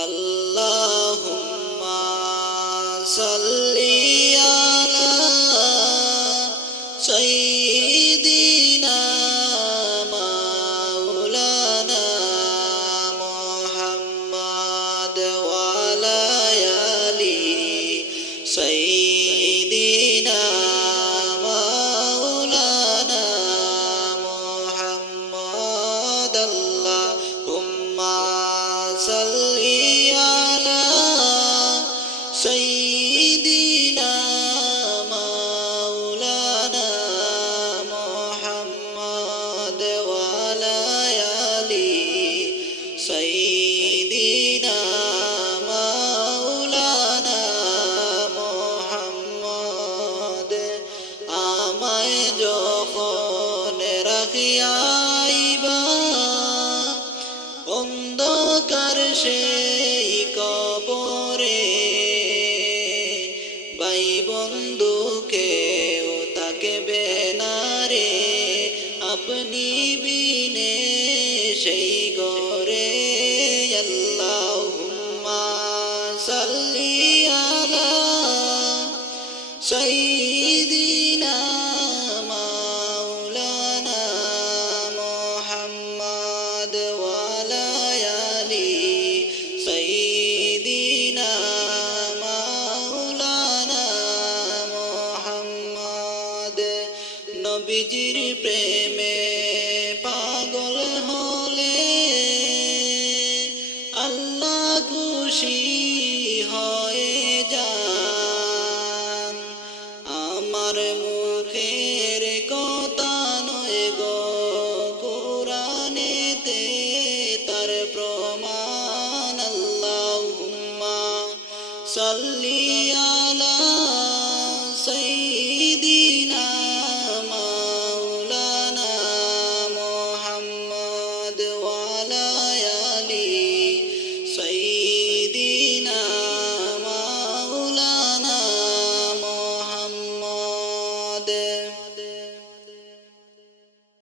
আল্লাহুম্মা সাল্লি আলা সাইয়্যিদিনা মাওলানা মুহাম্মদ ওয়া আলা আলি সাইয়্যিদিনা মাওলানা মুহাম্মদ আল্লাহুম্মা সাল্লি আলা সাইয়্যিদিনা মাওলানা মুহাম্মদ ওয়া আলা আলি সাইয়্যিদিনা মাওলানা মুহাম্মদ আমায় যখন রাখিয়াইবা অন্ধকার সেই কবরে ভাই বন্ধুকেও তাকবে না রে আপনি বিনে সেই ঘরে আল্লাহুম্মা সাল্লি আলা সাইয়্যিদিনা মাওলানা মুহাম্মদ ওয়া আলা আলি সাইয়্যিদিনা মাওলানা মুহাম্মদ নবীজির প্রেমে পাগল হলে আল্লাহ খুশি হয়ে যান আমার মুখের কথা নয় গো কোরআনেতে তার প্রমাণ আল্লাহুম্মা সাল্লি